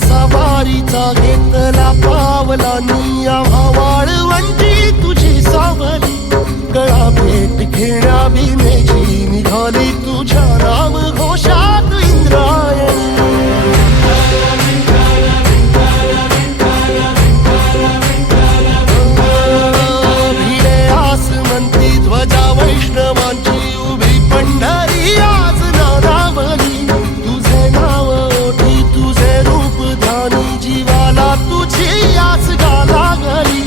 सवारीचा घेतला पावला निया वाळवंटी तुझी सावली गळा भेट घेण्या भीमेची निघाली तुझ्या नाम घोषात इंद्रायणी भिडे आसमंती ध्वजा वैष्णवांची उभी पंढरी आज नादावली तुझे नाव ओठी तुझे रूप ध्यानी जीवाला तुझी आस गा लागली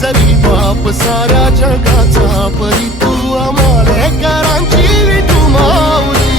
जरी बाप साऱ्या जगाचा परी तू आमालेकरांची विठू माऊली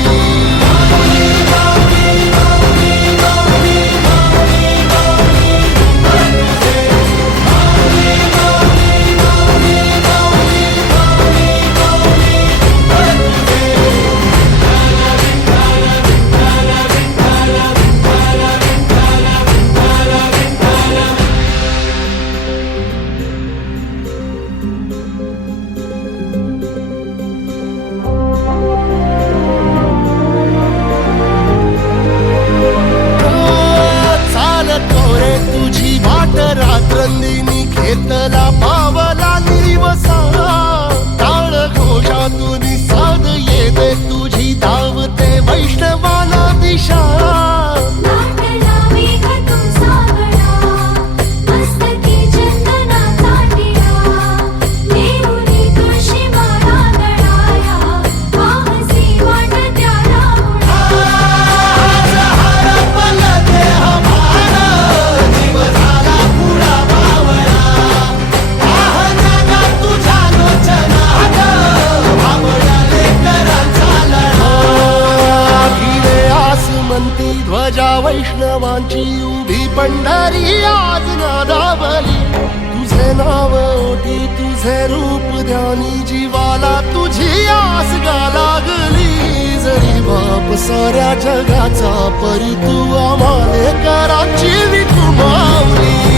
रात्रंदिनी घेतला पावला निवसा टाळ घोषातून साध येते तुझी धावते वैष्णवाला दिशा ध्वजा वैष्णवांची उभी पंढरी आज नादावली तुझे नाव ओठी तुझे रूप ध्यानी जीवाला तुझी आस गा लागली जरी बाप साऱ्या जगाचा परी तू आमालेकरांची विठू माऊली